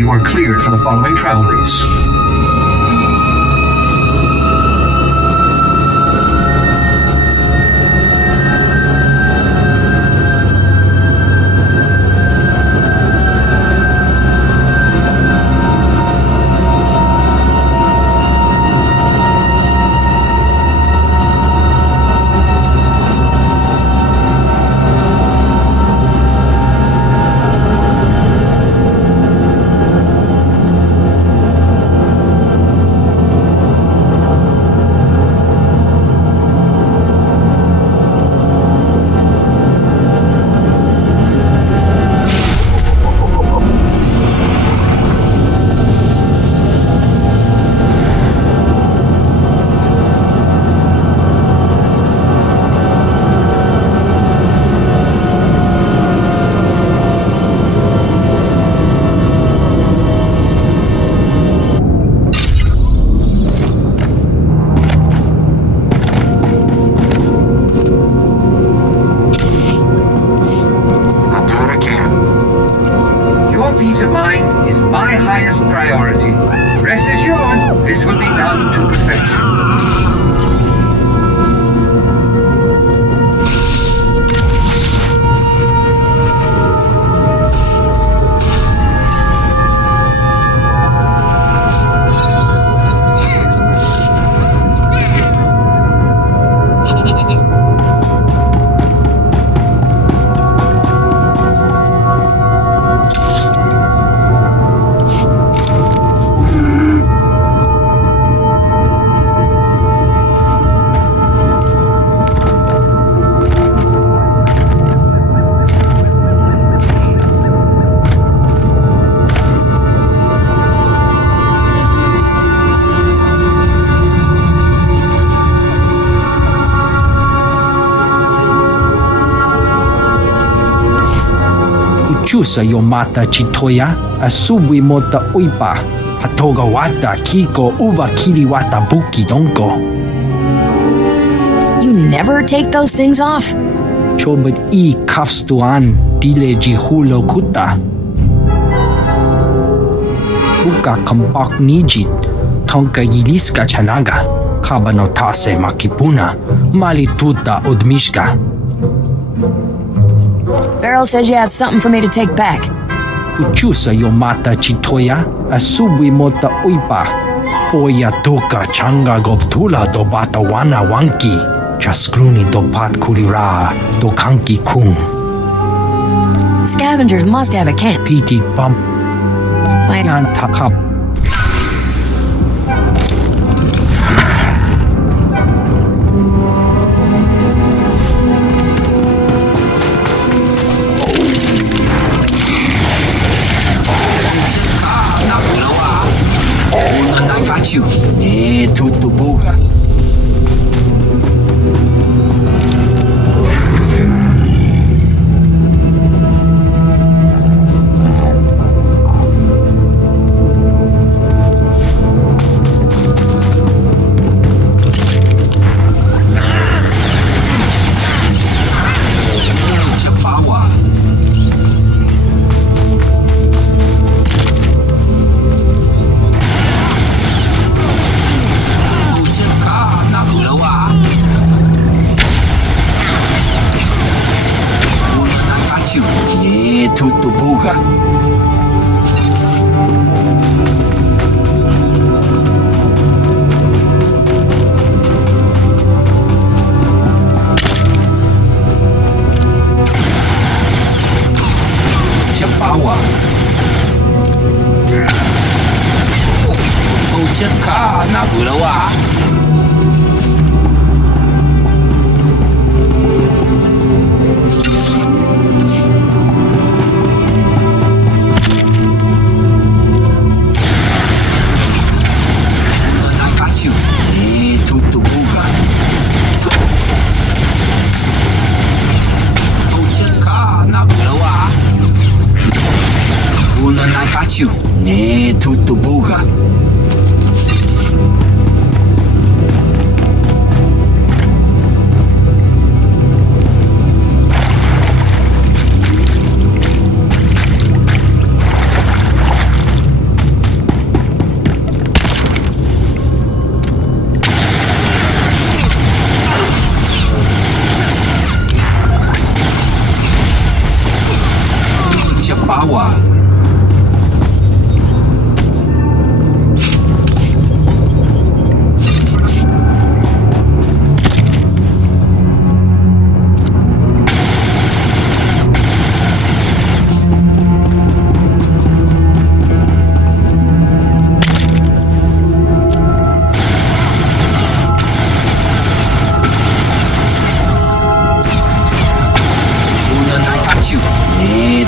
You are cleared for the following travel routes. Peace of mind is my highest priority. Rest assured, this will be done to perfection. Chusa yomata chitoya, asubwi mota uipa, hatoga wata kiko uba kiriwata buki donko. You never take those things off? Chobet I kafstuan dile jihulo kuta. Buka kampak nijit, tonka yiliska chanaga, kabanotase makipuna, malituta odmishka. Beryl said you had something for me to take back. Kuchusa yomata chitoya, asubwi mota uipa. Oya toka changa goptula do bata wana wanki. Chaskruni do pat kurira do kanki kung. Scavengers must have a camp. Piti bump. Yan takap. You tutu buga. Tutu buga. Chapawa. Ojaka na gulawa. Ne tutu buga. power.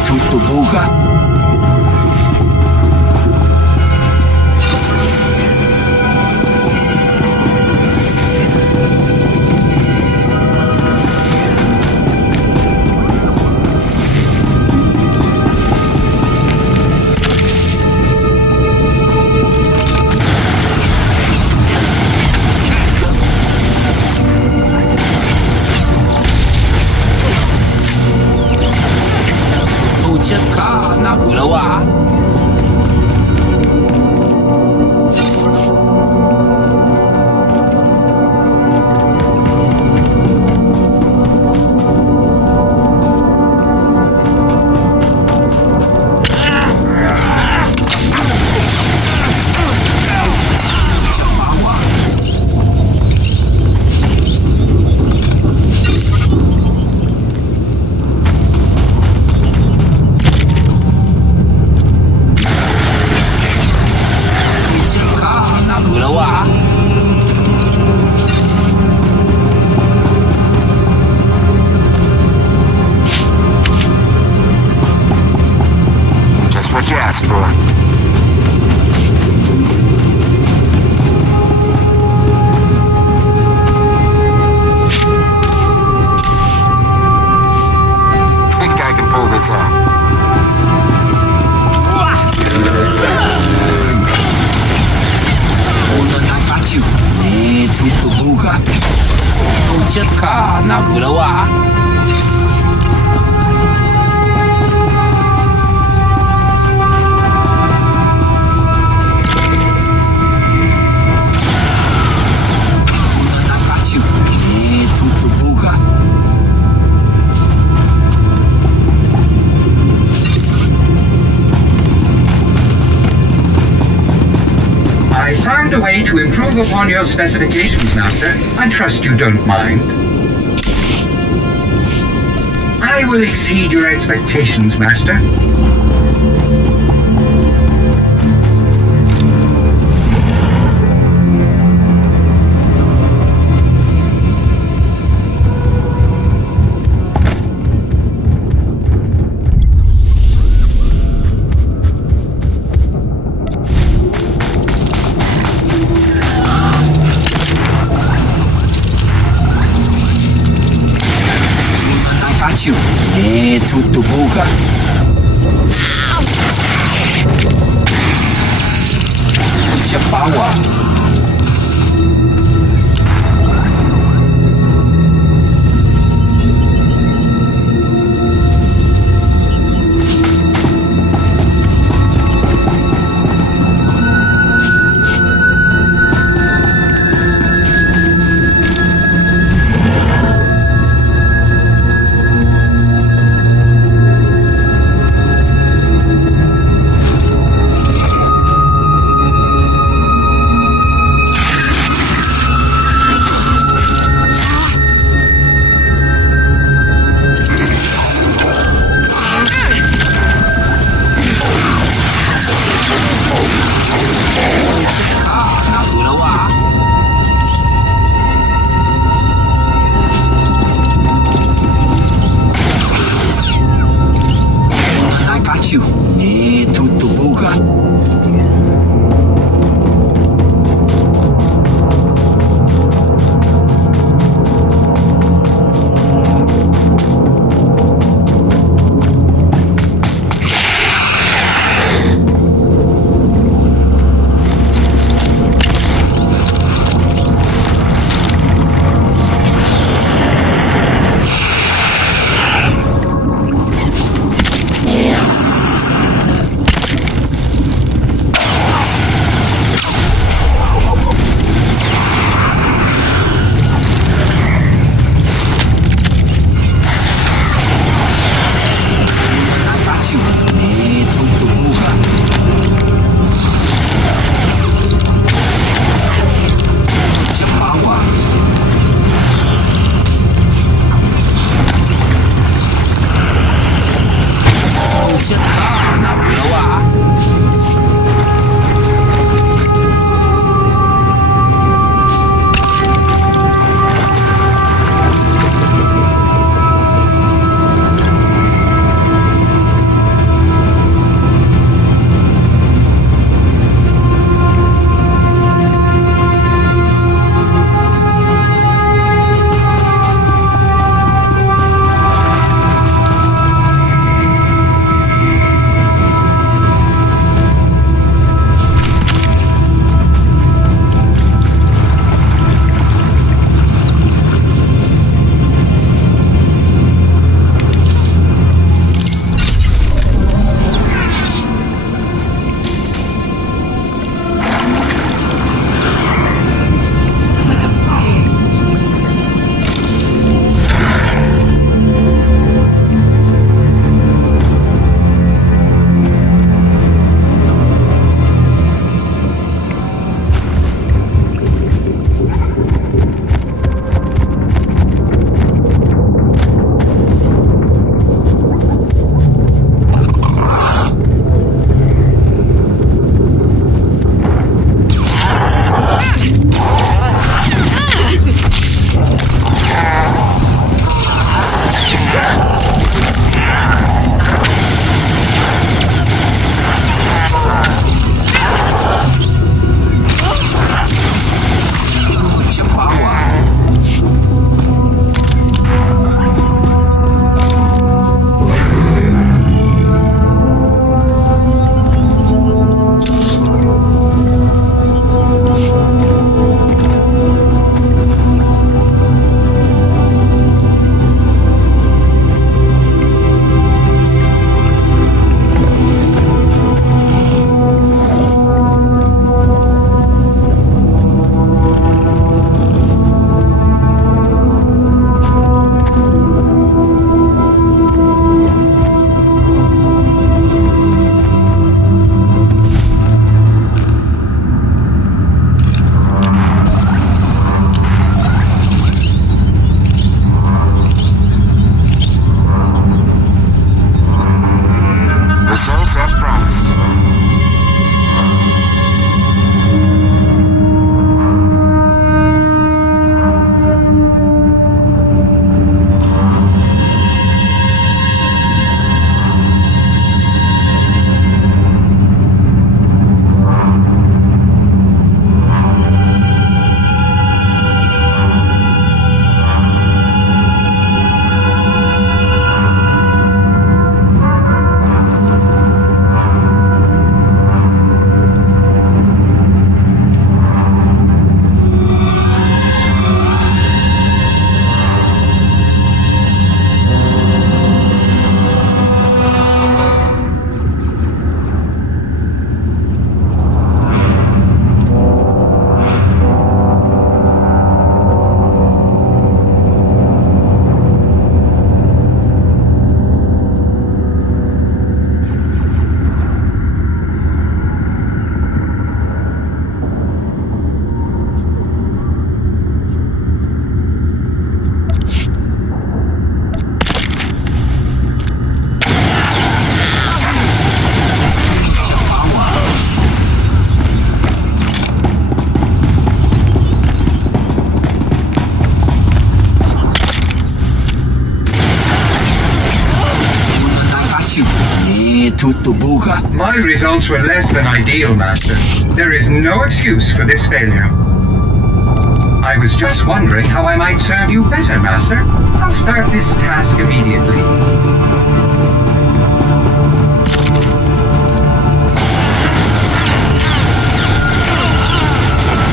Tutubuga. Ka nagulawa. Just what you asked for. Think I can pull this off. Tutubuga. Ka nagulawa. Tutubuga. I found a way to improve upon your specifications, Master. I trust you don't mind. I will exceed your expectations, Master. Tutubuga. Power. Results as promised. My results were less than ideal, Master. There is no excuse for this failure. I was just wondering how I might serve you better, Master. I'll start this task immediately.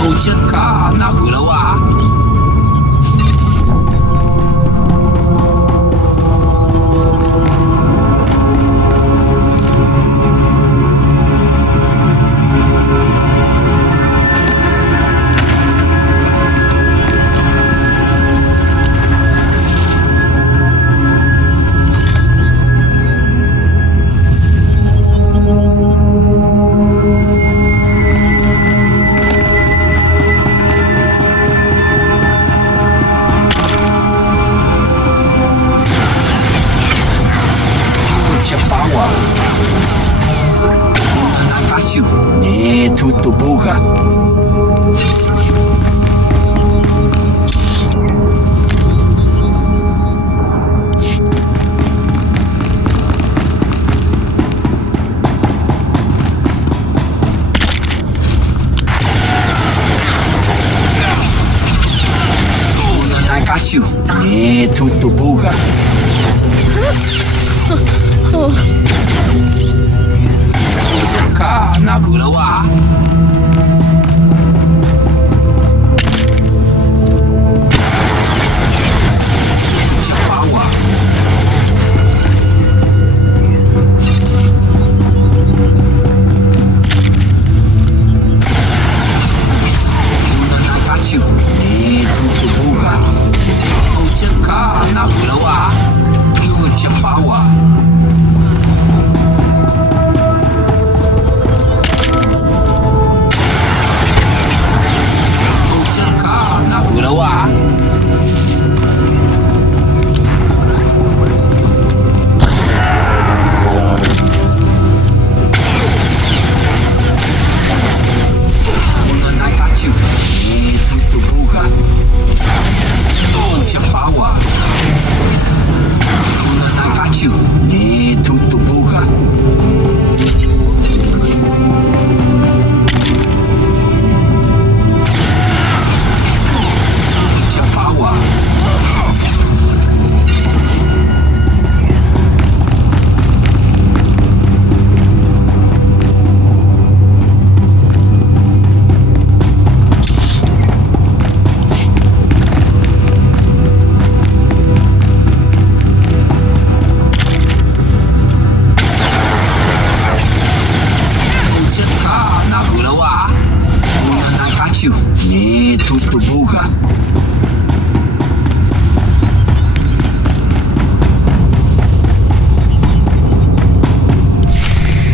Ucapkan aku lawa. Tutto buca. I got you. Tutto buca. Ka nagulawa.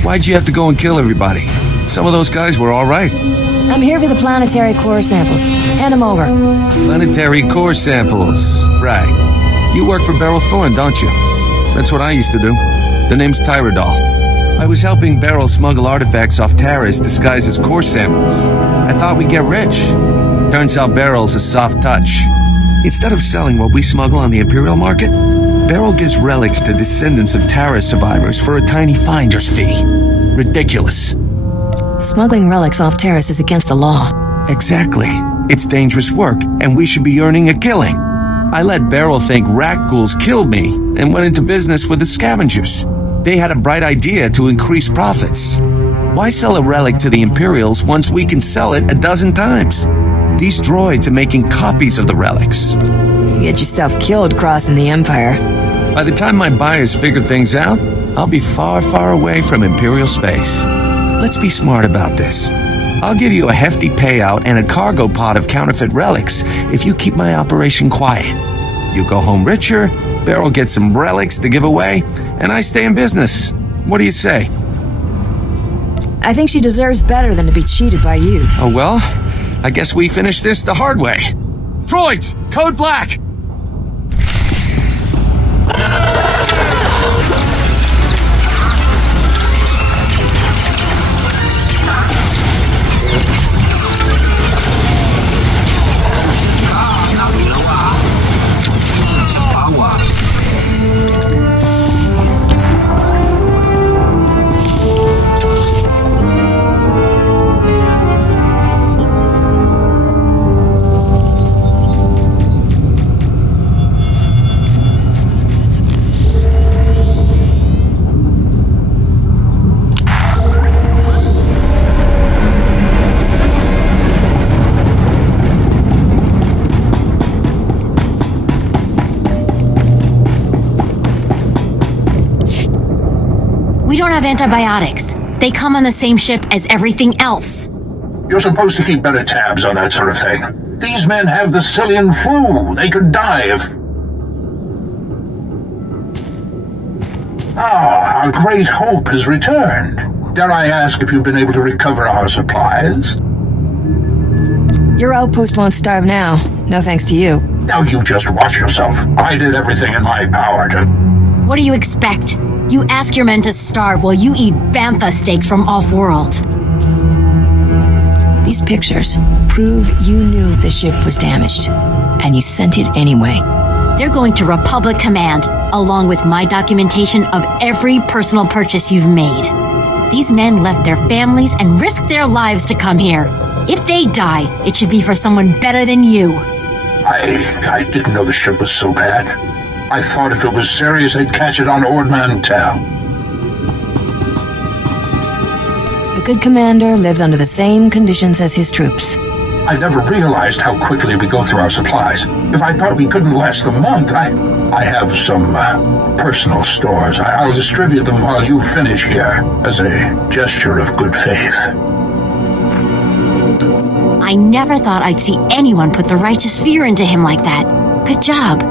Why'd you have to go and kill everybody? Some of those guys were all right. I'm here for the planetary core samples. Hand them over. Planetary core samples. Right. You work for Beryl Thorne, don't you? That's what I used to do. The name's Tyrodol. I was helping Beryl smuggle artifacts off Terrace disguised as core samples. I thought we'd get rich. Turns out Beryl's a soft touch. Instead of selling what we smuggle on the Imperial market, Beryl gives relics to descendants of Terrace survivors for a tiny finder's fee. Ridiculous. Smuggling relics off Terrace is against the law. Exactly. It's dangerous work, and we should be earning a killing. I let Beryl think rat ghouls killed me and went into business with the scavengers. They had a bright idea to increase profits. Why sell a relic to the Imperials once we can sell it a dozen times? These droids are making copies of the relics. You get yourself killed crossing the Empire. By the time my buyers figure things out, I'll be far, far away from Imperial space. Let's be smart about this. I'll give you a hefty payout and a cargo pod of counterfeit relics if you keep my operation quiet. You go home richer, Beryl gets some relics to give away, and I stay in business. What do you say? I think she deserves better than to be cheated by you. Oh well, I guess we finish this the hard way. Droids, code black! We don't have antibiotics. They come on the same ship as everything else. You're supposed to keep better tabs on that sort of thing. These men have the Cillian flu. They could die if... Ah, our great hope has returned. Dare I ask if you've been able to recover our supplies? Your outpost won't starve now. No thanks to you. Now you just watch yourself. I did everything in my power to... What do you expect? You ask your men to starve while you eat bantha steaks from off-world. These pictures prove you knew the ship was damaged, and you sent it anyway. They're going to Republic Command, along with my documentation of every personal purchase you've made. These men left their families and risked their lives to come here. If they die, it should be for someone better than you. I didn't know the ship was so bad. I thought if it was serious, they'd catch it on Ord Mantell. A good commander lives under the same conditions as his troops. I never realized how quickly we go through our supplies. If I thought we couldn't last the month, I have some personal stores. I'll distribute them while you finish here as a gesture of good faith. I never thought I'd see anyone put the righteous fear into him like that. Good job.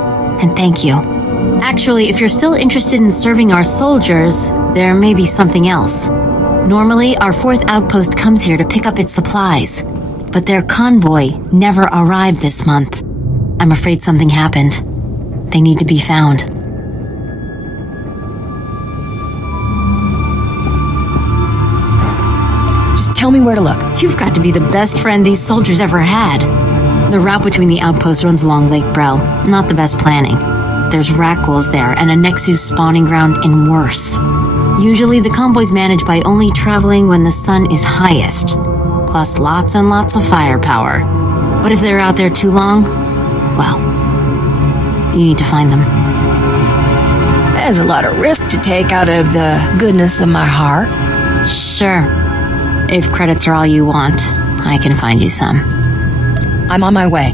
And thank you. Actually, if you're still interested in serving our soldiers, there may be something else. Normally, our 4th outpost comes here to pick up its supplies, but their convoy never arrived this month. I'm afraid something happened. They need to be found. Just tell me where to look. You've got to be the best friend these soldiers ever had. The route between the outposts runs along Lake Brel. Not the best planning. There's rat ghouls there and a Nexus spawning ground and worse. Usually the convoy's managed by only traveling when the sun is highest, plus lots and lots of firepower. But if they're out there too long, well, you need to find them. There's a lot of risk to take out of the goodness of my heart. Sure. If credits are all you want, I can find you some. I'm on my way.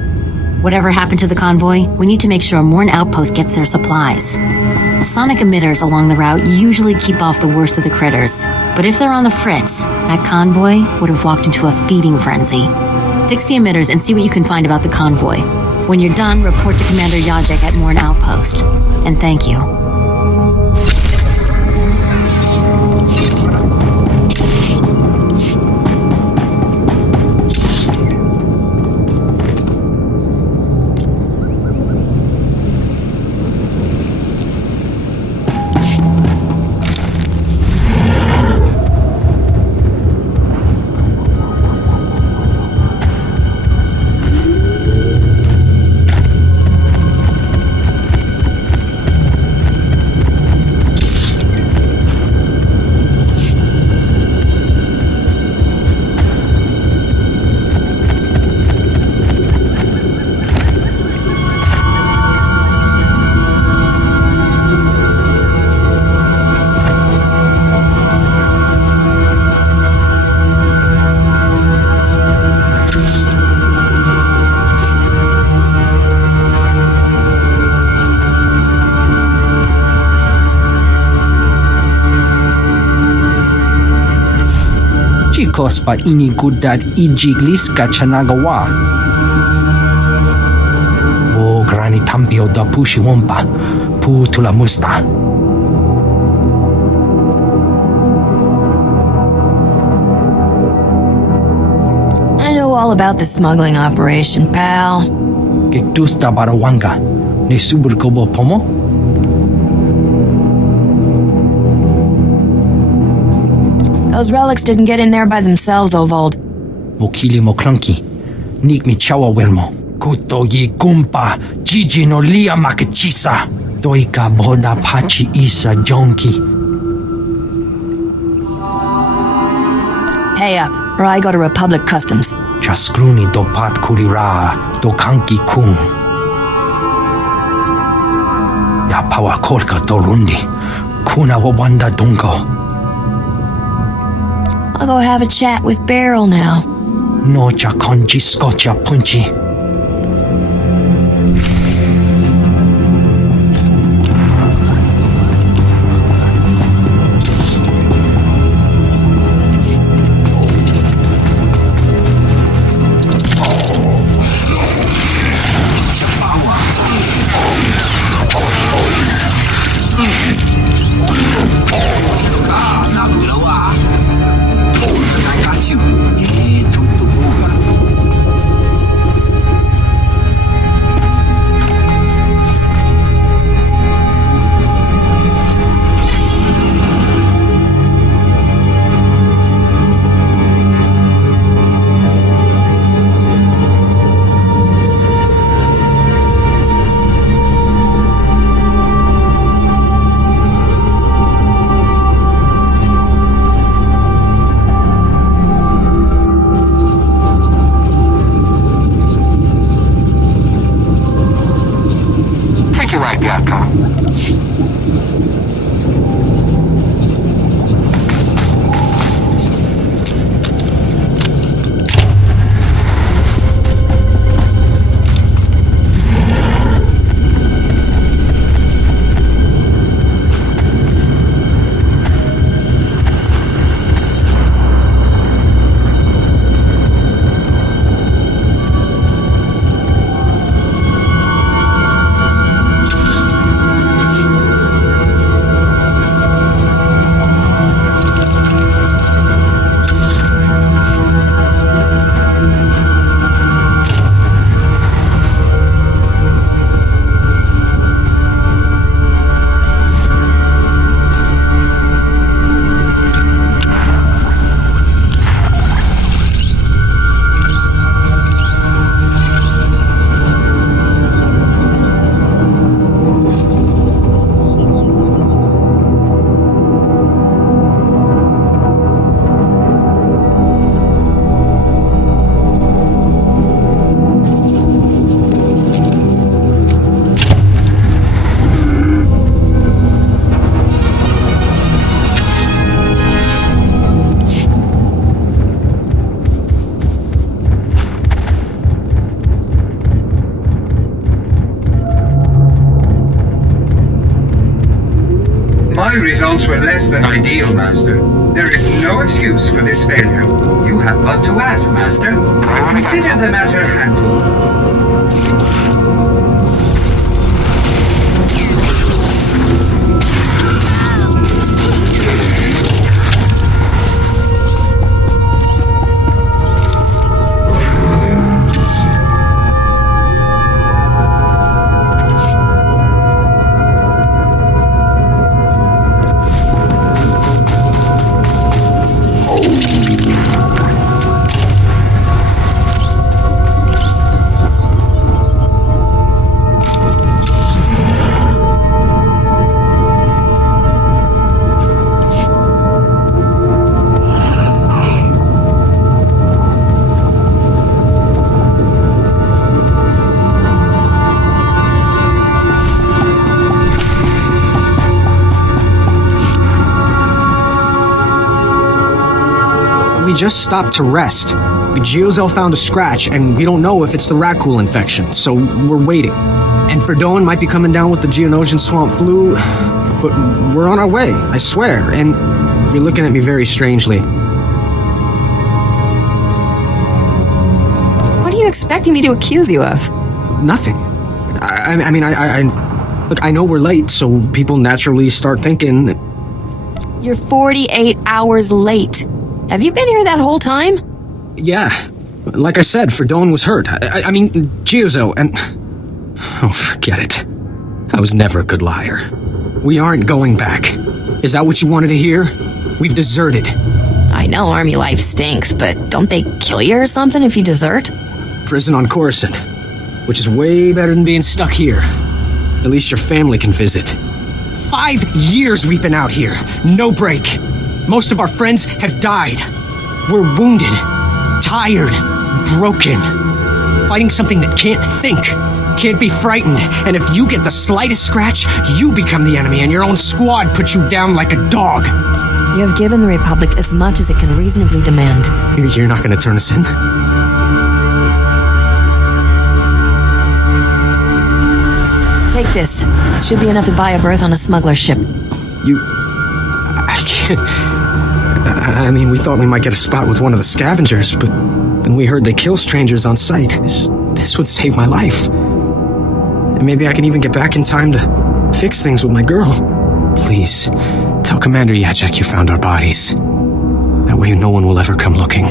Whatever happened to the convoy, we need to make sure Morn Outpost gets their supplies. The sonic emitters along the route usually keep off the worst of the critters. But if they're on the fritz, that convoy would have walked into a feeding frenzy. Fix the emitters and see what you can find about the convoy. When you're done, report to Commander Yajek at Morn Outpost. And thank you. Chicos pa inigudad ijigliska chanagawa. O grani tampio da pushi wompa, pu tula musta. I know all about the smuggling operation, pal. Kektusta barawanga, ne subur kobo pomo? Those relics didn't get in there by themselves, Ovold. Mokili moklanki, nik mi chawa welmo. Kuto yi gumpa, jiji no lia makachisa. Doika boda pachi isa jonki. Pay up, or I go to Republic Customs. Chaskruni do pat kurira, do kanki kung. Ya pawa kolka do rundi, kuna wabanda dungo. I'll go have a chat with Beryl now. No cha konji scotcha punchi. My results were less than ideal, Master. There is no excuse for this failure. You have but to ask, Master. Consider the matter handled. We just stopped to rest. Geozel found a scratch, and we don't know if it's the Rakul infection, so we're waiting. And Ferdoan might be coming down with the Geonosian swamp flu, but we're on our way, I swear, and you're looking at me very strangely. expecting me to accuse you of? Nothing. Look, I know we're late, so people naturally start thinking that... You're 48 hours late. Have you been here that whole time? Yeah. Like I said, Ferdone was hurt. Giozo, and... Oh, forget it. I was never a good liar. We aren't going back. Is that what you wanted to hear? We've deserted. I know army life stinks, but don't they kill you or something if you desert? Prison on Coruscant, which is way better than being stuck here. At least your family can visit. 5 years we've been out here. No break. Most of our friends have died. We're wounded, tired, broken. Fighting something that can't think, can't be frightened. And if you get the slightest scratch, you become the enemy and your own squad puts you down like a dog. You have given the Republic as much as it can reasonably demand. You're not gonna turn us in? Take this. Should be enough to buy a berth on a smuggler ship. I can't... we thought we might get a spot with one of the scavengers, but then we heard they kill strangers on sight. This would save my life. And maybe I can even get back in time to fix things with my girl. Please, tell Commander Yajek you found our bodies. That way no one will ever come looking.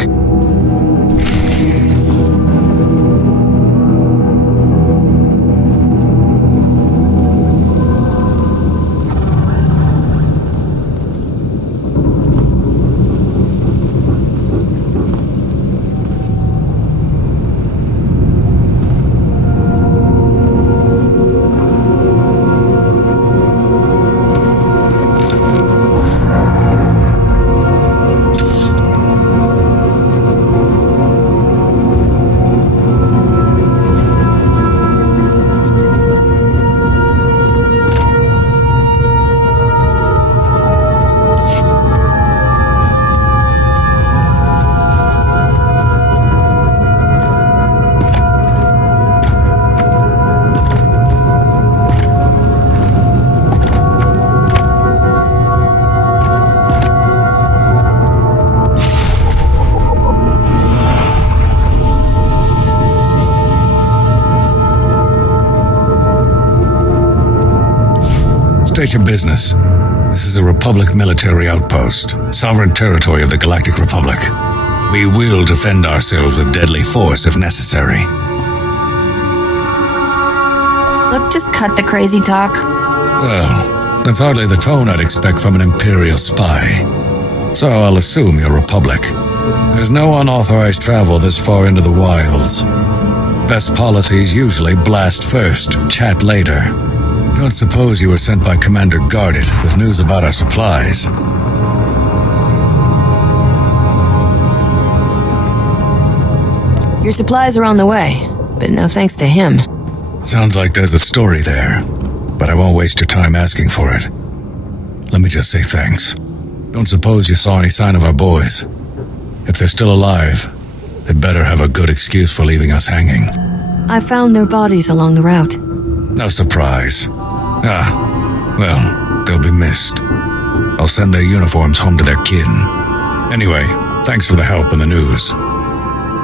State your business. This is a Republic military outpost, sovereign territory of the Galactic Republic. We will defend ourselves with deadly force if necessary. Look, just cut the crazy talk. Well, that's hardly the tone I'd expect from an Imperial spy. So I'll assume you're Republic. There's no unauthorized travel this far into the wilds. Best policies usually blast first, chat later. Don't suppose you were sent by Commander Gardet with news about our supplies. Your supplies are on the way, but no thanks to him. Sounds like there's a story there, but I won't waste your time asking for it. Let me just say thanks. Don't suppose you saw any sign of our boys. If they're still alive, they better have a good excuse for leaving us hanging. I found their bodies along the route. No surprise. Well, they'll be missed. I'll send their uniforms home to their kin. Anyway, thanks for the help and the news.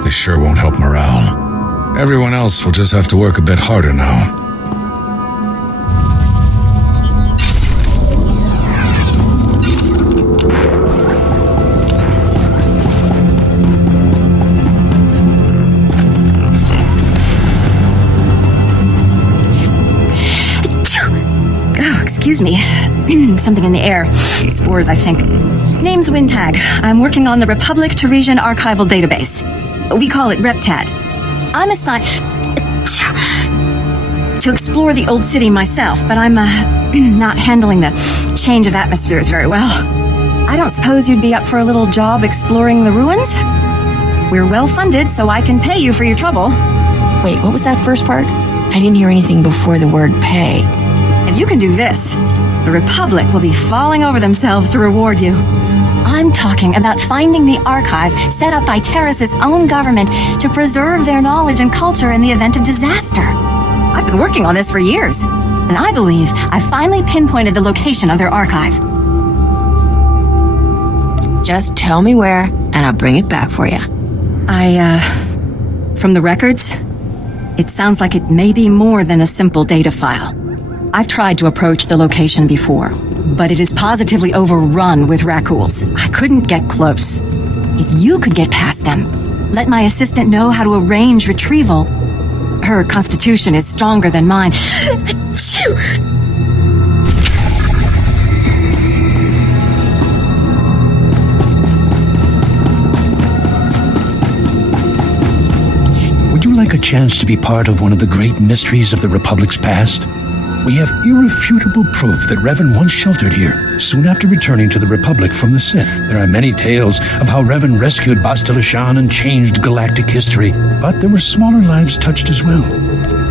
This sure won't help morale. Everyone else will just have to work a bit harder now. Excuse me. Something in the air. Spores, I think. Name's Wintag. I'm working on the Republic Teresian Archival Database. We call it RepTad. I'm assigned to explore the old city myself, but I'm not handling the change of atmospheres very well. I don't suppose you'd be up for a little job exploring the ruins? We're well funded, so I can pay you for your trouble. Wait, what was that first part? I didn't hear anything before the word pay. If you can do this, the Republic will be falling over themselves to reward you. I'm talking about finding the archive set up by Terrace's own government to preserve their knowledge and culture in the event of disaster. I've been working on this for years, and I believe I finally pinpointed the location of their archive. Just tell me where, and I'll bring it back for you. From the records, it sounds like it may be more than a simple data file. I've tried to approach the location before, but it is positively overrun with raccoons. I couldn't get close. If you could get past them, let my assistant know how to arrange retrieval. Her constitution is stronger than mine. Would you like a chance to be part of one of the great mysteries of the Republic's past? We have irrefutable proof that Revan once sheltered here, soon after returning to the Republic from the Sith. There are many tales of how Revan rescued Bastila Shan and changed galactic history, but there were smaller lives touched as well.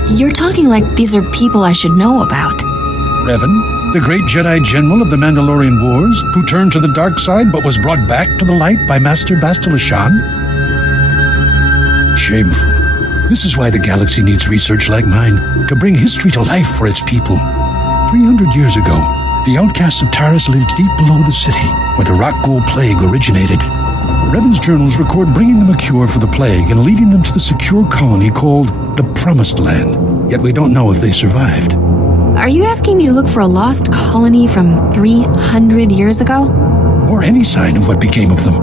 You're talking like these are people I should know about. Revan, the great Jedi General of the Mandalorian Wars, who turned to the dark side but was brought back to the light by Master Bastila Shan? Shameful. This is why the galaxy needs research like mine, to bring history to life for its people. 300 years ago, the outcasts of Taris lived deep below the city, where the rock ghoul plague originated. Revan's journals record bringing them a cure for the plague and leading them to the secure colony called the Promised Land. Yet we don't know if they survived. Are you asking me to look for a lost colony from 300 years ago? Or any sign of what became of them.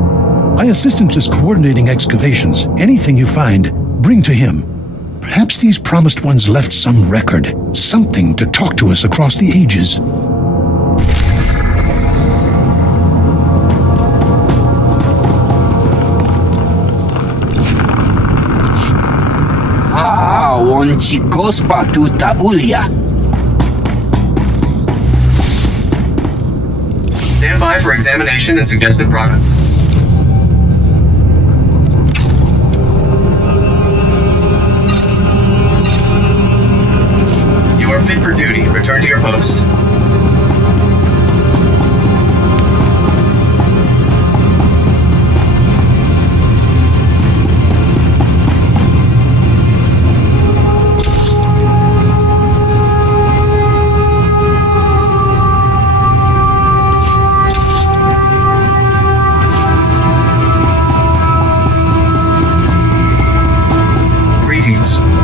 My assistant is coordinating excavations. Anything you find, bring to him. Perhaps these promised ones left some record, something to talk to us across the ages. Onchikospa tuta ulia. Stand by for examination and suggested products. You are fit for duty. Return to your post.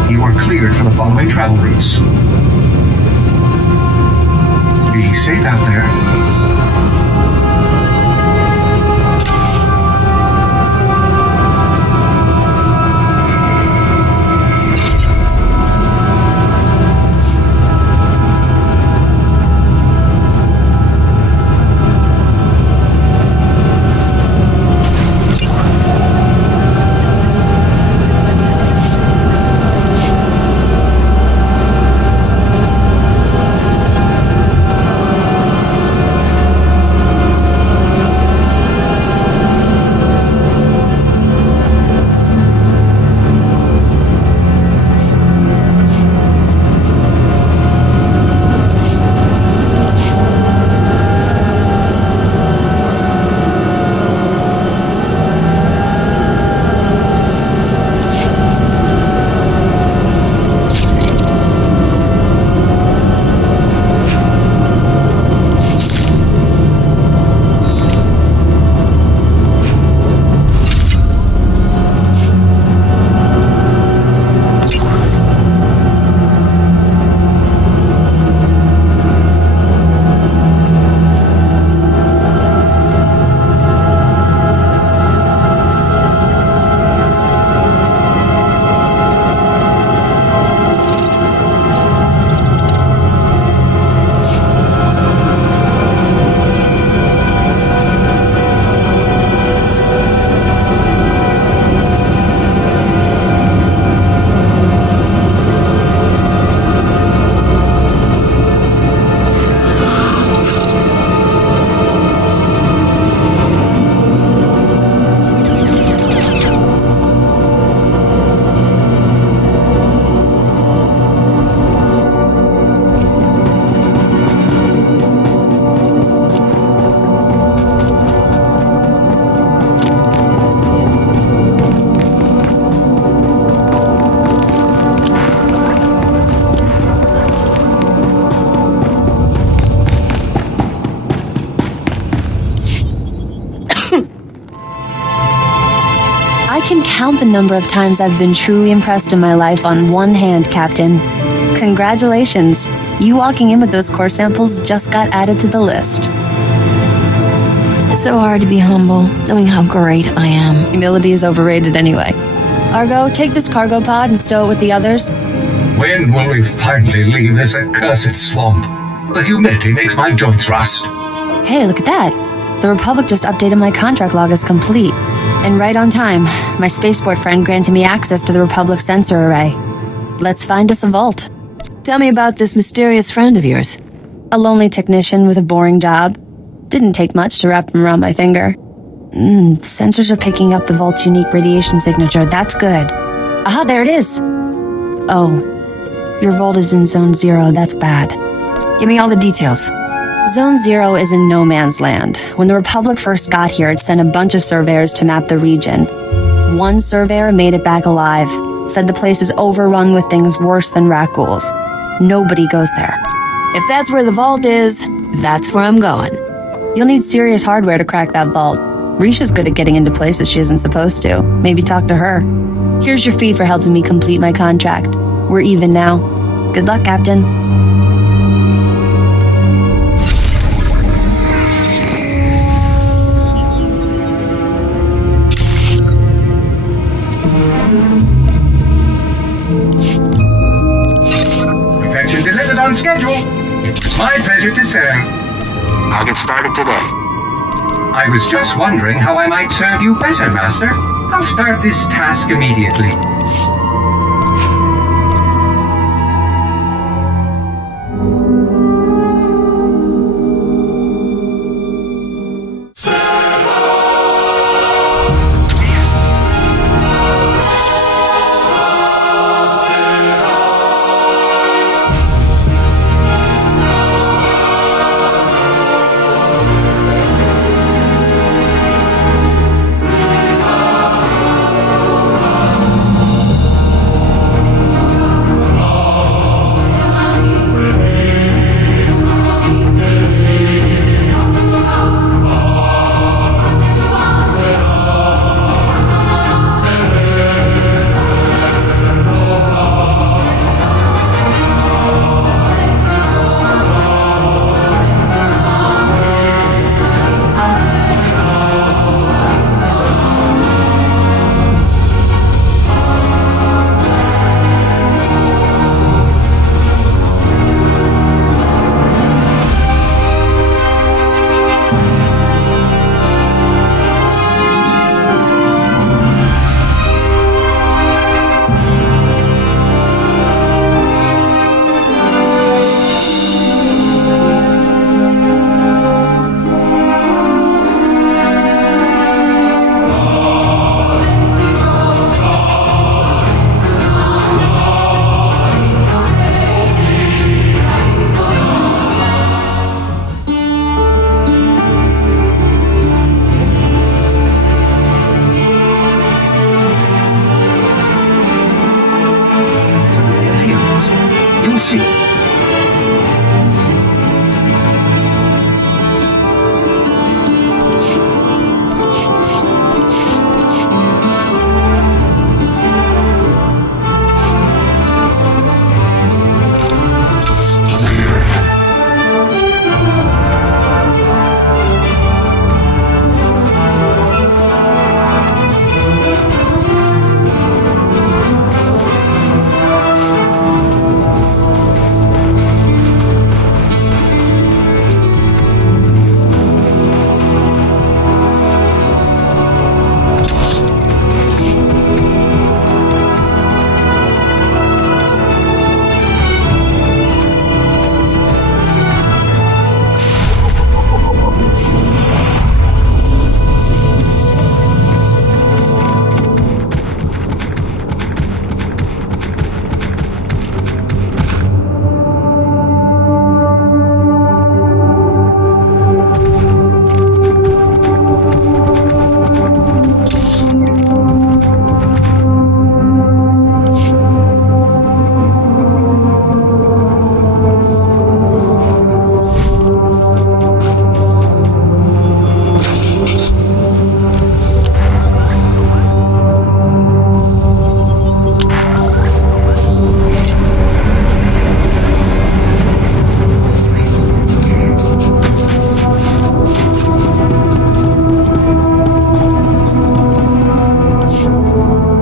You are cleared for the following travel routes. Be safe out there. I can count the number of times I've been truly impressed in my life on one hand, Captain. Congratulations. You walking in with those core samples just got added to the list. It's so hard to be humble, knowing how great I am. Humility is overrated anyway. Argo, take this cargo pod and stow it with the others. When will we finally leave this accursed swamp? The humidity makes my joints rust. Hey, look at that. The Republic just updated my contract log as complete. And right on time, my spaceport friend granted me access to the Republic sensor array. Let's find us a vault. Tell me about this mysterious friend of yours. A lonely technician with a boring job. Didn't take much to wrap him around my finger. Sensors are picking up the vault's unique radiation signature. That's good. Aha, there it is. Oh, your vault is in Zone 0. That's bad. Give me all the details. Zone 0 is in no man's land. When the Republic first got here, it sent a bunch of surveyors to map the region. One surveyor made it back alive. Said the place is overrun with things worse than rat ghouls. Nobody goes there. If that's where the vault is, that's where I'm going. You'll need serious hardware to crack that vault. Risha's good at getting into places she isn't supposed to. Maybe talk to her. Here's your fee for helping me complete my contract. We're even now. Good luck, Captain. Perfection delivered on schedule. It was my pleasure to serve. I'll get started today. I was just wondering how I might serve you better, Master. I'll start this task immediately.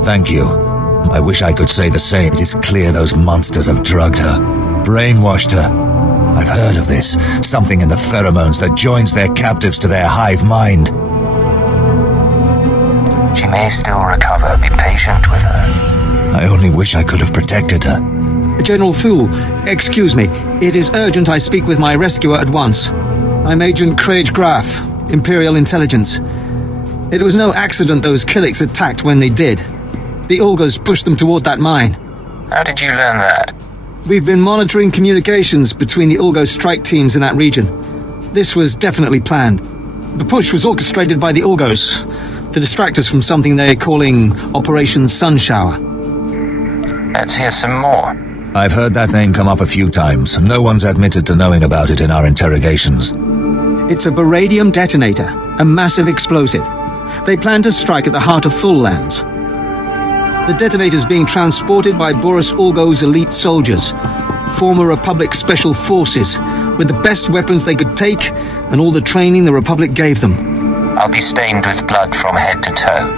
Thank you. I wish I could say the same. It is clear those monsters have drugged her, brainwashed her. I've heard of this. Something in the pheromones that joins their captives to their hive mind. She may still recover. Be patient with her. I only wish I could have protected her. General Thule, excuse me. It is urgent I speak with my rescuer at once. I'm Agent Craig Graff, Imperial Intelligence. It was no accident those Killicks attacked when they did. The Ulgos pushed them toward that mine. How did you learn that? We've been monitoring communications between the Ulgo strike teams in that region. This was definitely planned. The push was orchestrated by the Ulgos to distract us from something they're calling Operation Sunshower. Let's hear some more. I've heard that name come up a few times. No one's admitted to knowing about it in our interrogations. It's a baradium detonator, a massive explosive. They plan to strike at the heart of Thule lands. The detonator's being transported by Boris Ulgo's elite soldiers, former Republic Special Forces, with the best weapons they could take and all the training the Republic gave them. I'll be stained with blood from head to toe.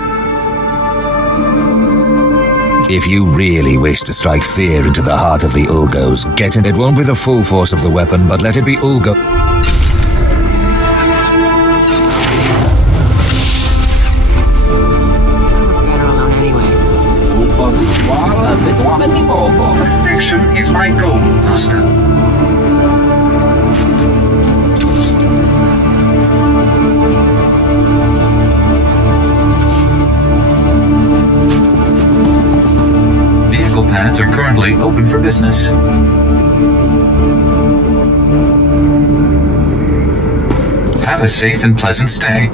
If you really wish to strike fear into the heart of the Ulgos, get it. It won't be the full force of the weapon, but let it be Ulgo. Perfection is my goal, Master. Vehicle pads are currently open for business. Have a safe and pleasant stay.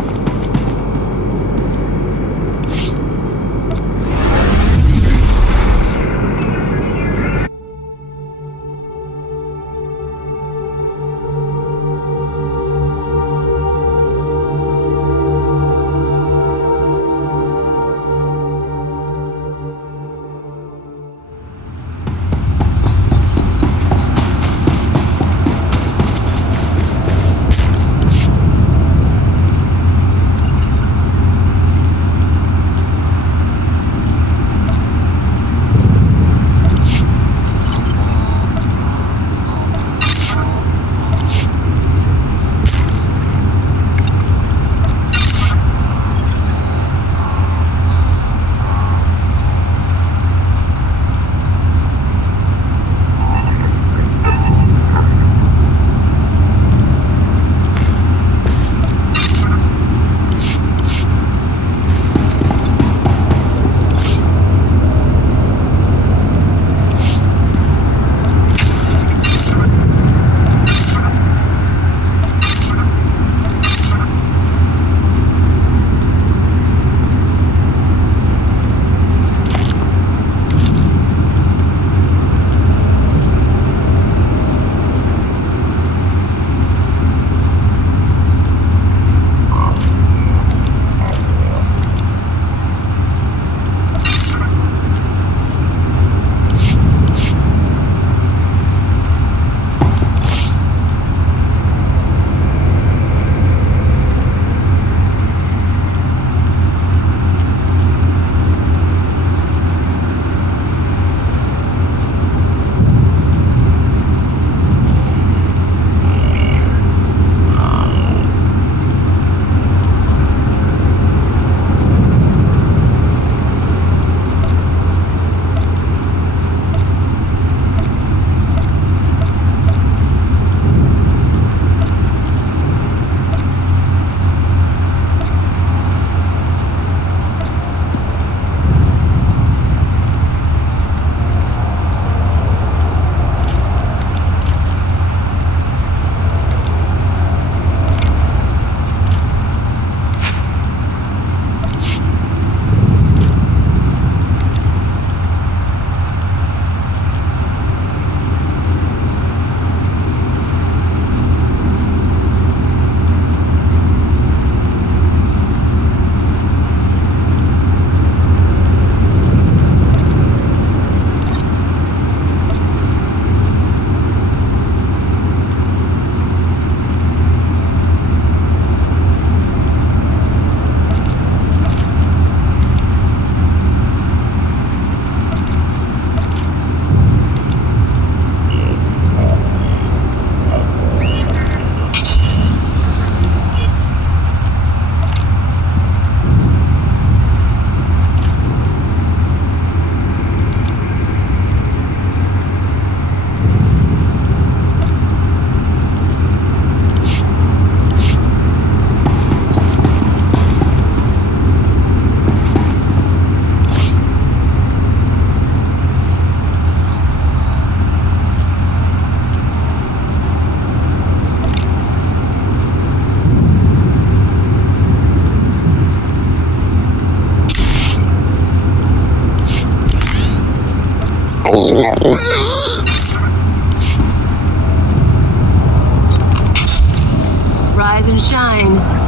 Rise and shine.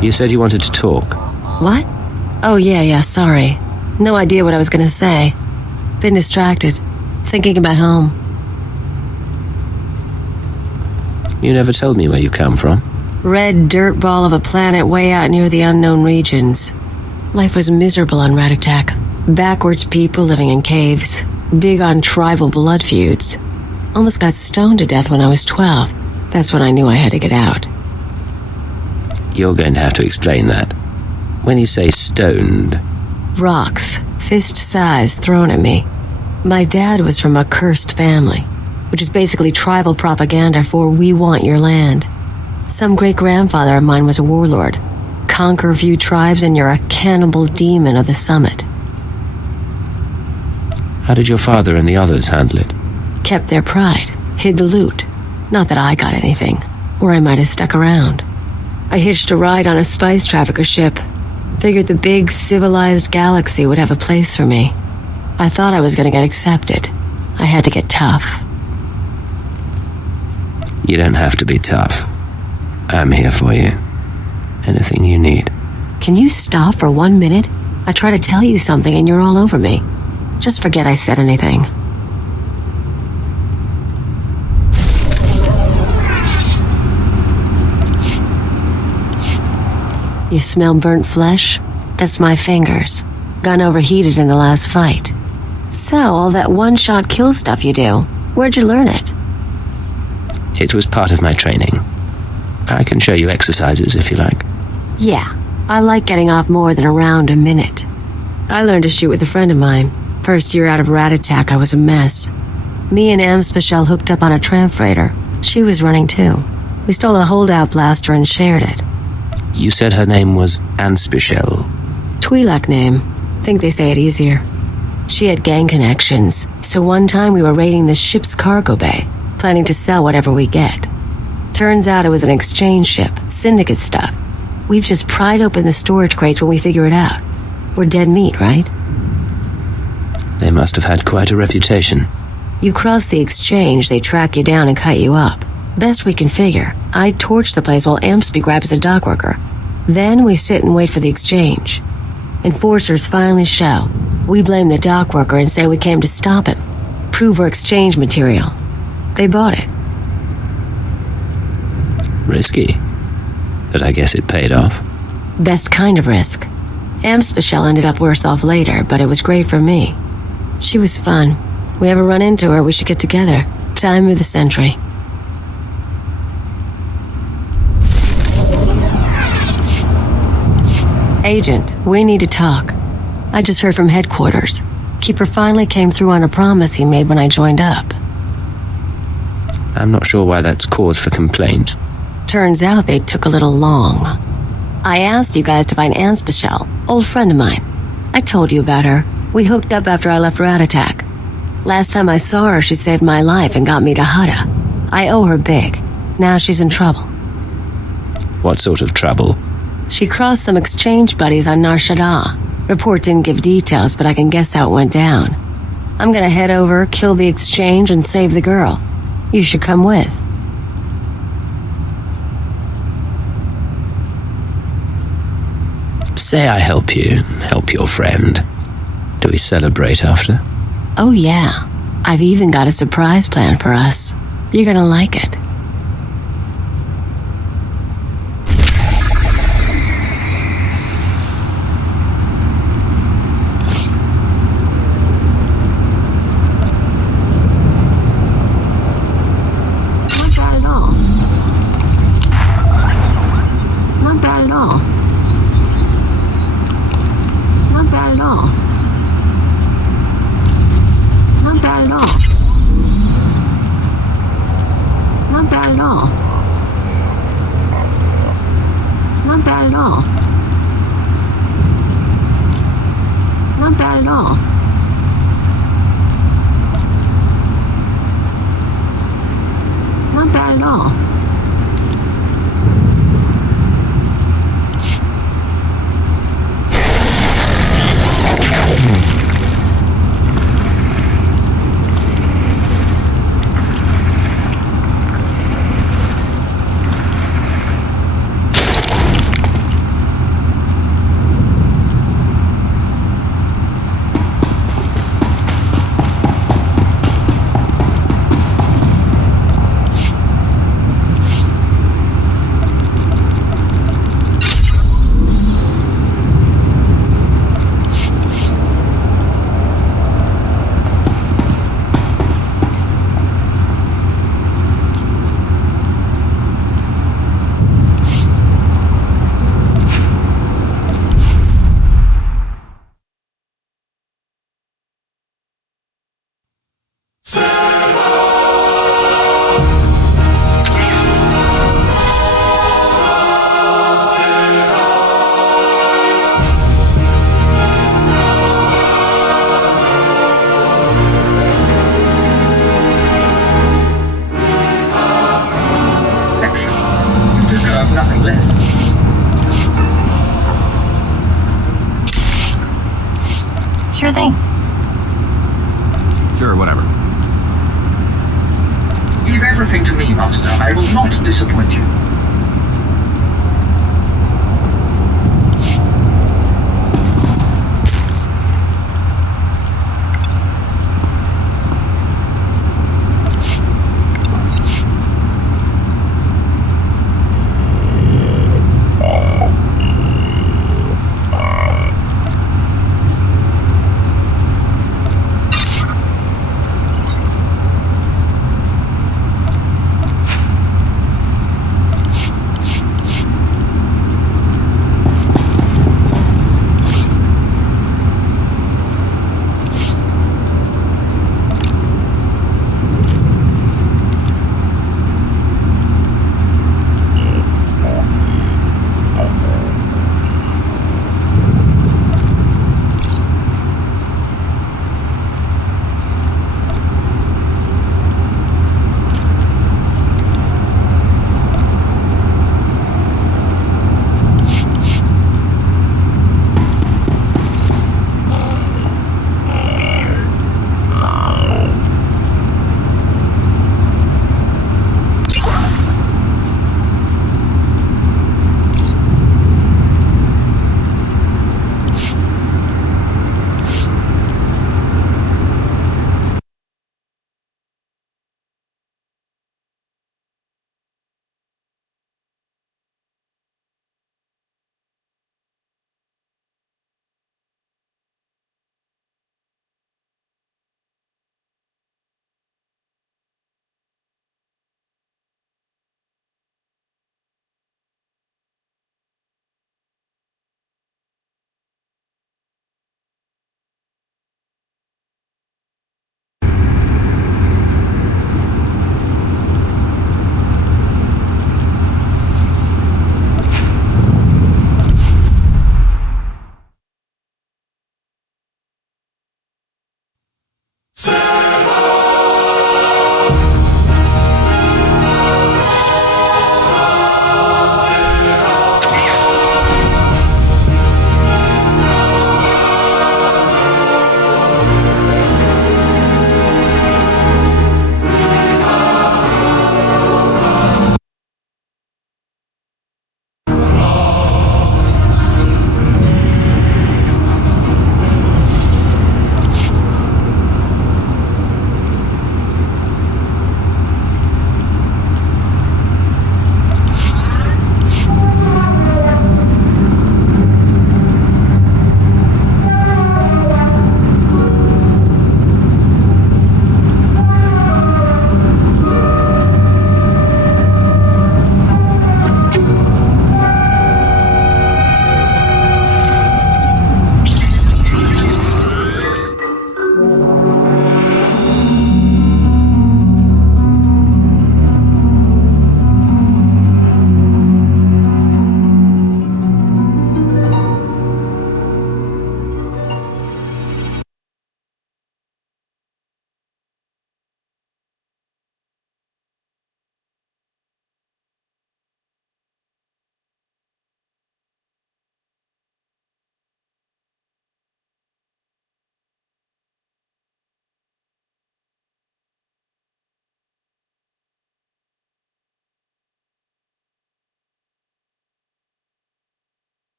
You said you wanted to talk. What? Oh, yeah, sorry. No idea what I was gonna say. Been distracted. Thinking about home. You never told me where you come from. Red dirt ball of a planet way out near the unknown regions. Life was miserable on Ratatak. Backwards people living in caves. Big on tribal blood feuds. Almost got stoned to death when I was 12. That's when I knew I had to get out. You're going to have to explain that. When you say stoned... Rocks, fist-size, thrown at me. My dad was from a cursed family, which is basically tribal propaganda for "we want your land." Some great-grandfather of mine was a warlord. Conquer a few tribes and you're a cannibal demon of the summit. How did your father and the others handle it? Kept their pride, hid the loot. Not that I got anything, or I might have stuck around. I hitched a ride on a spice trafficker ship. Figured the big, civilized galaxy would have a place for me. I thought I was going to get accepted. I had to get tough. You don't have to be tough. I'm here for you. Anything you need. Can you stop for 1 minute? I try to tell you something and you're all over me. Just forget I said anything. You smell burnt flesh? That's my fingers. Gun overheated in the last fight. So, all that one-shot kill stuff you do, where'd you learn it? It was part of my training. I can show you exercises if you like. Yeah, I like getting off more than around a minute. I learned to shoot with a friend of mine. First year out of Ratatak, I was a mess. Me and Em Special hooked up on a tram freighter. She was running too. We stole a holdout blaster and shared it. You said her name was Anspichel. Twi'lek name. Think they say it easier. She had gang connections, so one time we were raiding the ship's cargo bay, planning to sell whatever we get. Turns out it was an exchange ship, syndicate stuff. We've just pried open the storage crates when we figure it out. We're dead meat, right? They must have had quite a reputation. You cross the exchange, they track you down and cut you up. Best we can figure, I torch the place while Ampsby grabs the dock worker. Then we sit and wait for the exchange. Enforcers finally show. We blame the dock worker and say we came to stop him. Prove we're exchange material. They bought it. Risky. But I guess it paid off. Best kind of risk. Amspecial ended up worse off later, but it was great for me. She was fun. We ever run into her, we should get together. Time of the century. Agent, we need to talk. I just heard from headquarters. Keeper finally came through on a promise he made when I joined up. I'm not sure why that's cause for complaint. Turns out they took a little long. I asked you guys to find Anspecial, old friend of mine. I told you about her. We hooked up after I left Ratatak. Last time I saw her, she saved my life and got me to Hutta. I owe her big. Now she's in trouble. What sort of trouble? She crossed some exchange buddies on Nar Shaddaa. Report didn't give details, but I can guess how it went down. I'm gonna head over, kill the exchange, and save the girl. You should come with. Say I help you, help your friend. Do we celebrate after? Oh yeah. I've even got a surprise planned for us. You're gonna like it. at all. Not bad at all. Not bad at all. Not bad at all. Nothing less. Sure thing. Sure, whatever. Leave everything to me, Master. I will not disappoint you.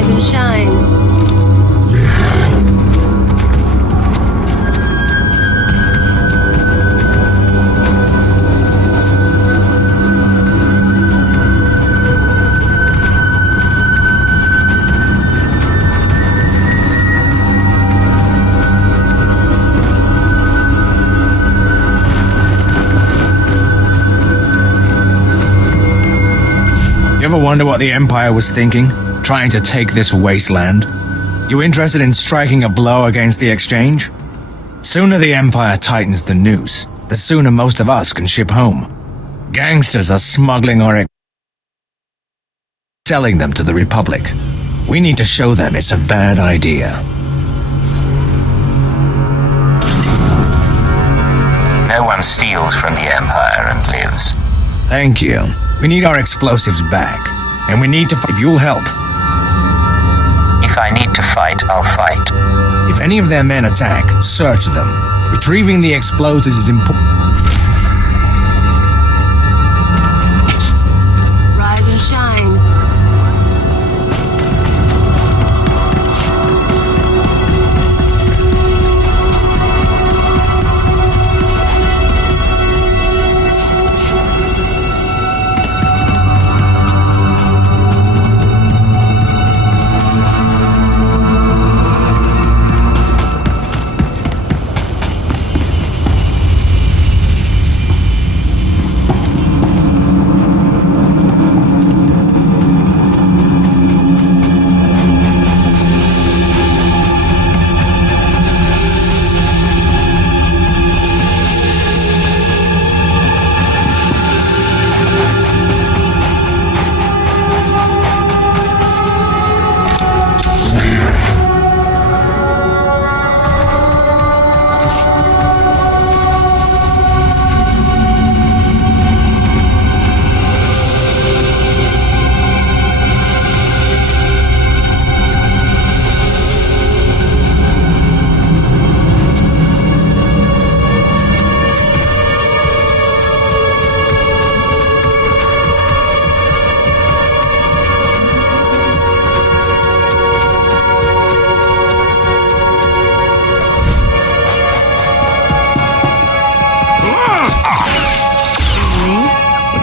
Rise and shine. You ever wonder what the Empire was thinking, trying to take this wasteland? You interested in striking a blow against the Exchange? Sooner the Empire tightens the noose, the sooner most of us can ship home. Gangsters are smuggling our selling them to the Republic. We need to show them it's a bad idea. No one steals from the Empire and lives. Thank you. We need our explosives back, and we need to if you'll help. If I need to fight, I'll fight. If any of their men attack, search them. Retrieving the explosives is important. Rise and shine.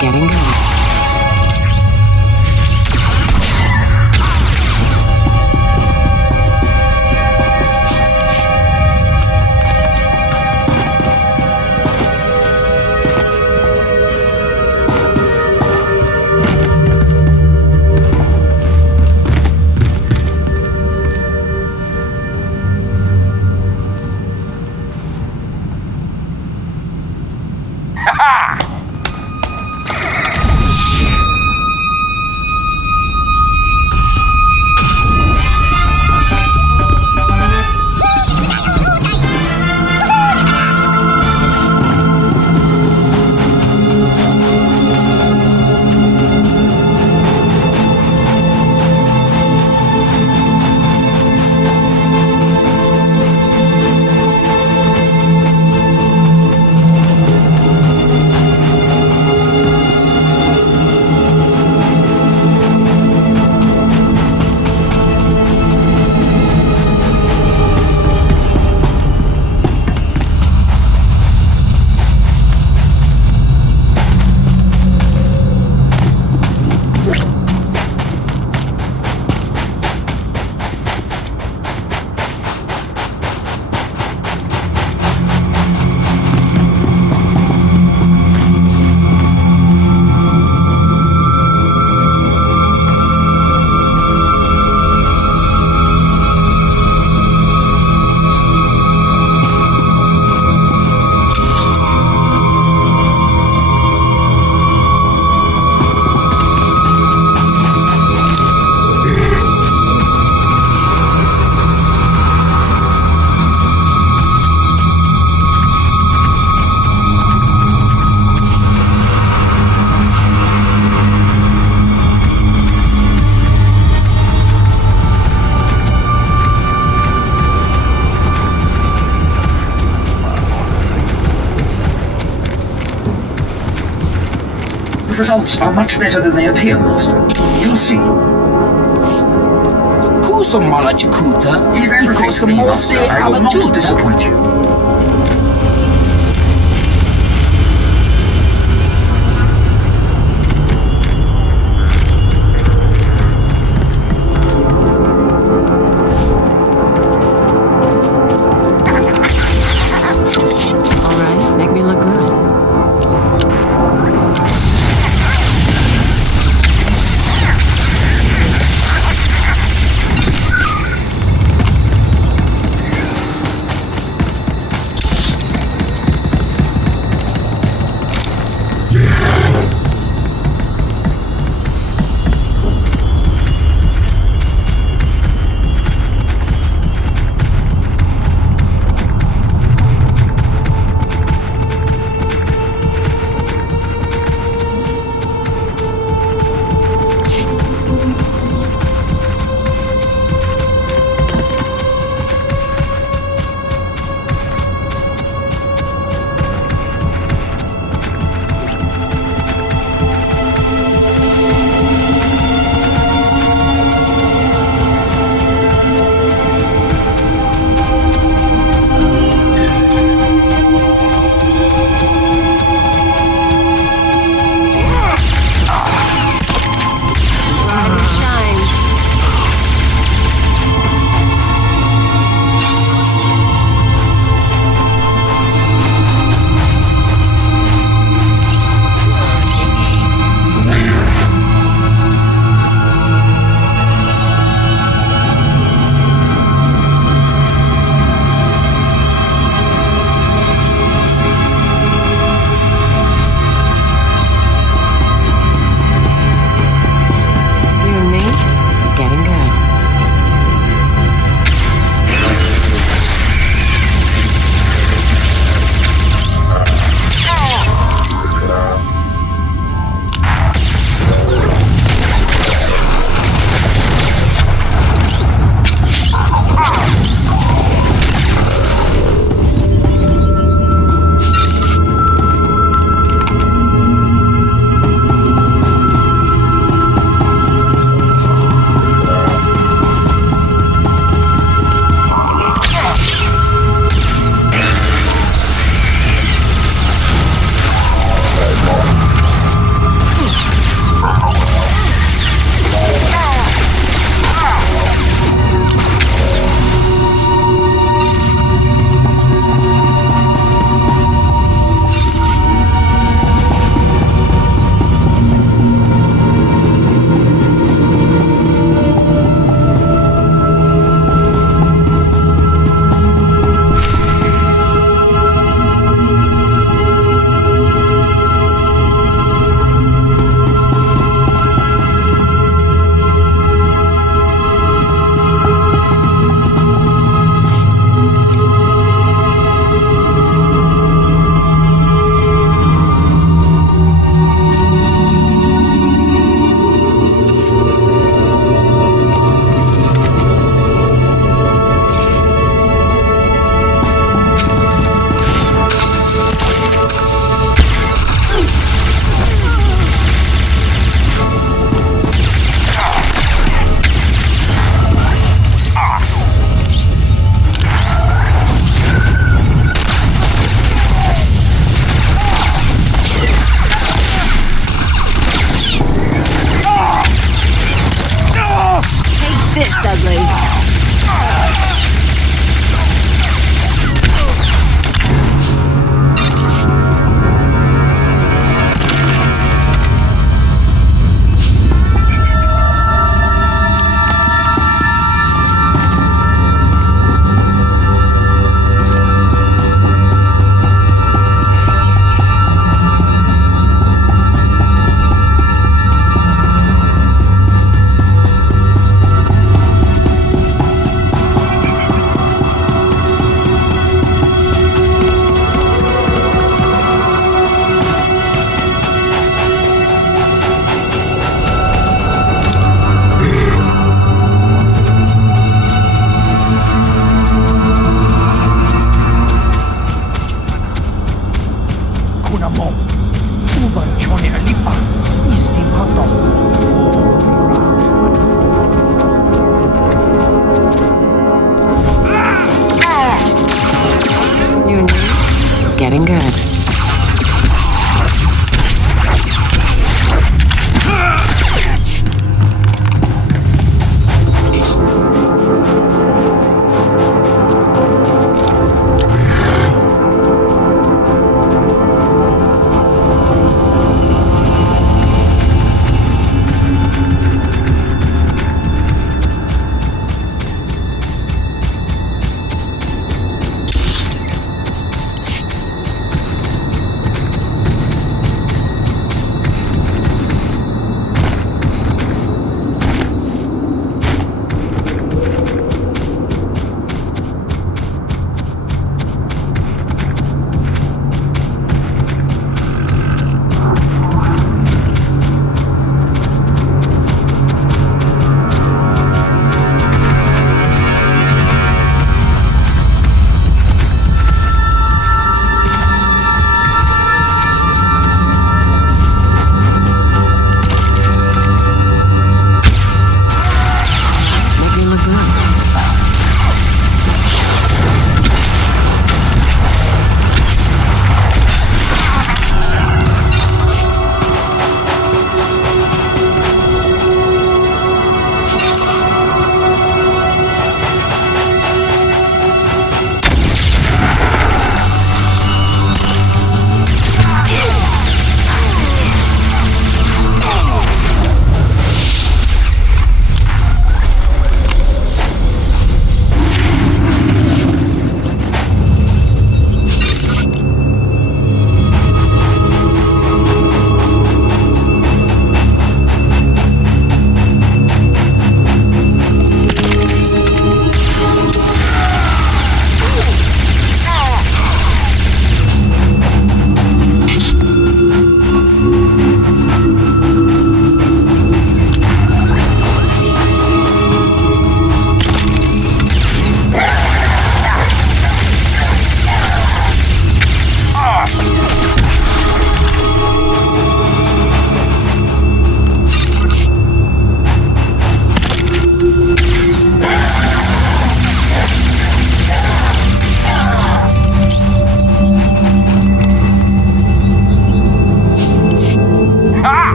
Getting going. The results are much better than they appear, Master. You'll see. Ikosa malachikuta. Leave everything Ikosa to me, mose Master. I will not alachuta. disappoint you. All right, make me look good.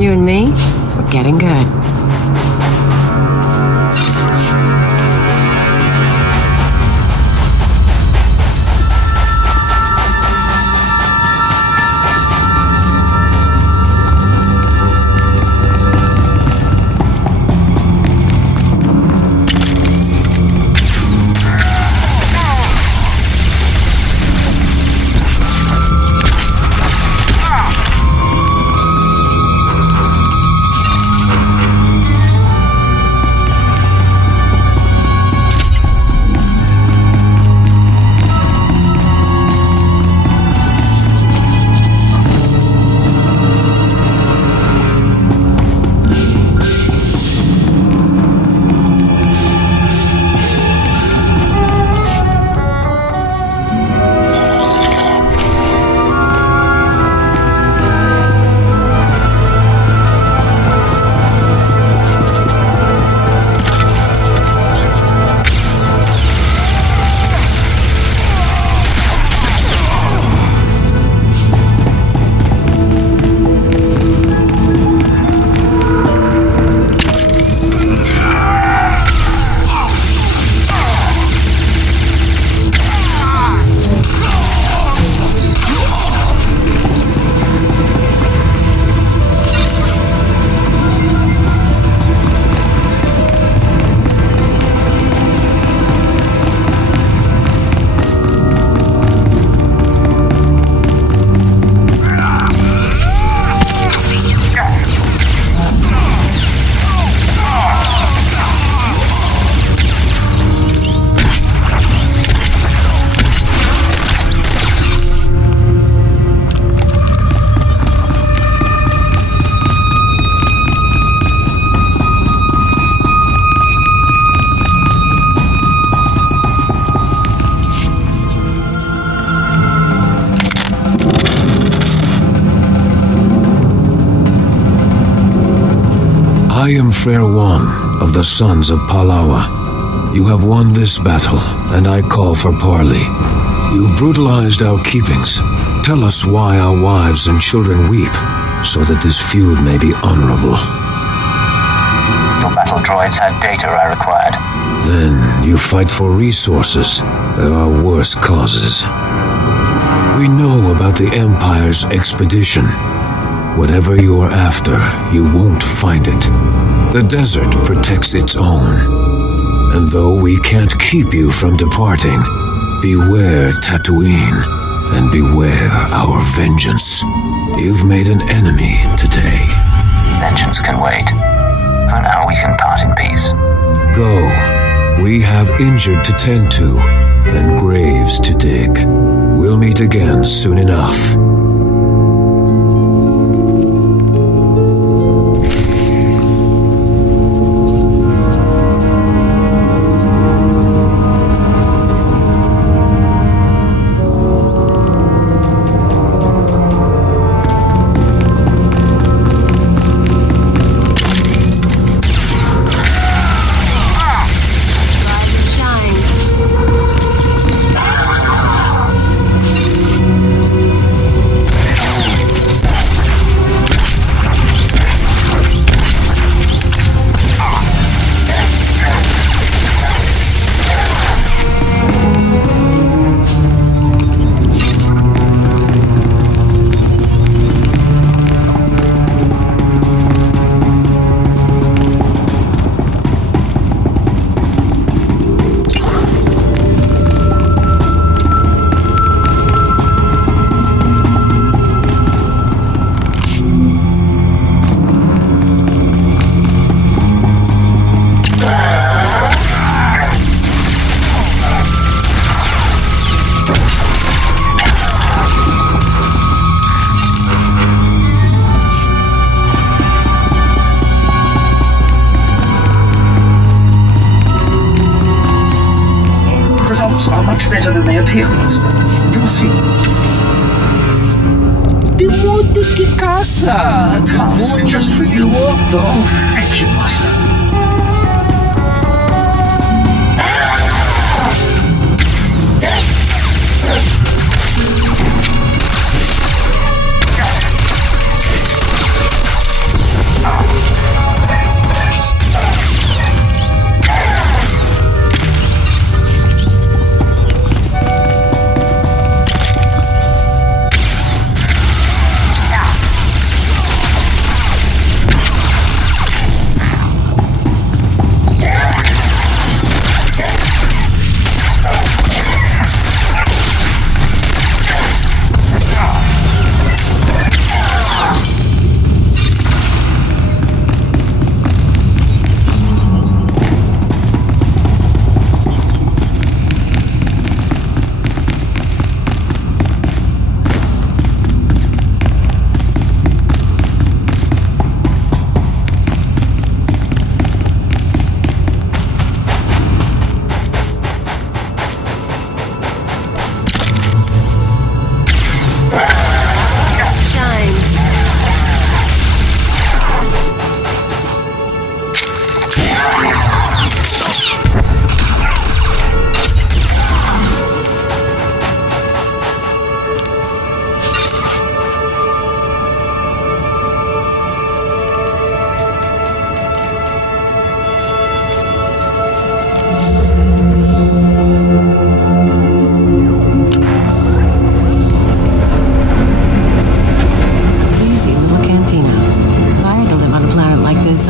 You and me, we're getting good. I am Fair One of the Sons of Palawa. You have won this battle, and I call for parley. You brutalized our keepings. Tell us why our wives and children weep, so that this feud may be honorable. Your battle droids had data I required. Then you fight for resources. There are worse causes. We know about the Empire's expedition. Whatever you are after, you won't find it. The desert protects its own. And though we can't keep you from departing, beware Tatooine, and beware our vengeance. You've made an enemy today. Vengeance can wait. For now, we can part in peace. Go. We have injured to tend to, and graves to dig. We'll meet again soon enough. Are much better than they appear, Master. You'll see. Demote que caça! A task just for you. Oh, thank you, Master.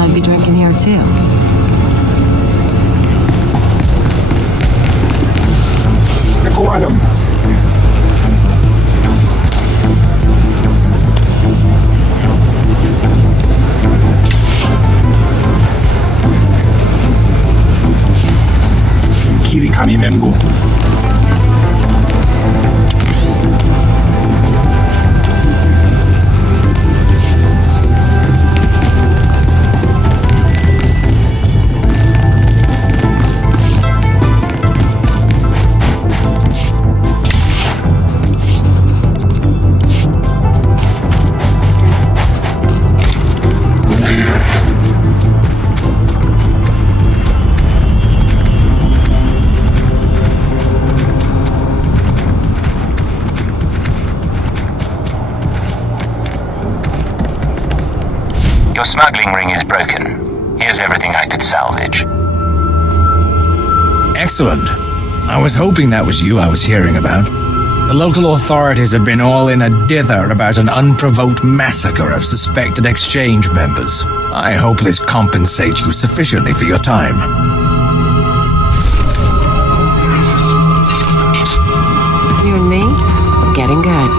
I'd be drinking here too. Go Adam. Kiri kami memgo. Your smuggling ring is broken. Here's everything I could salvage. Excellent. I was hoping that was you I was hearing about. The local authorities have been all in a dither about an unprovoked massacre of suspected exchange members. I hope this compensates you sufficiently for your time. You and me? We're getting good.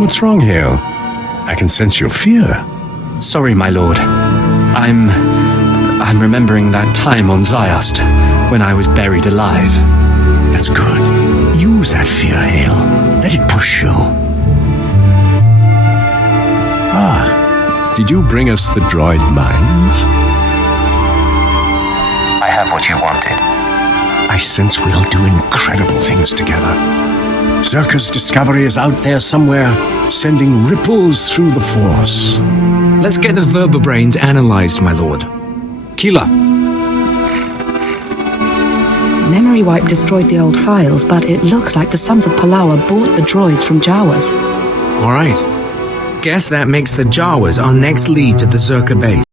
What's wrong, Hale? I can sense your fear. Sorry, my lord. I'm remembering that time on Ziost, when I was buried alive. That's good. Use that fear, Hale. Let it push you. Did you bring us the droid mines? I have what you wanted. I sense we'll do incredible things together. Zerka's discovery is out there somewhere, sending ripples through the Force. Let's get the vertebrains analyzed, my lord. Keela. Memory wipe destroyed the old files, but it looks like the Sons of Palawa bought the droids from Jawas. All right. Guess that makes the Jawas our next lead to the Zerka base.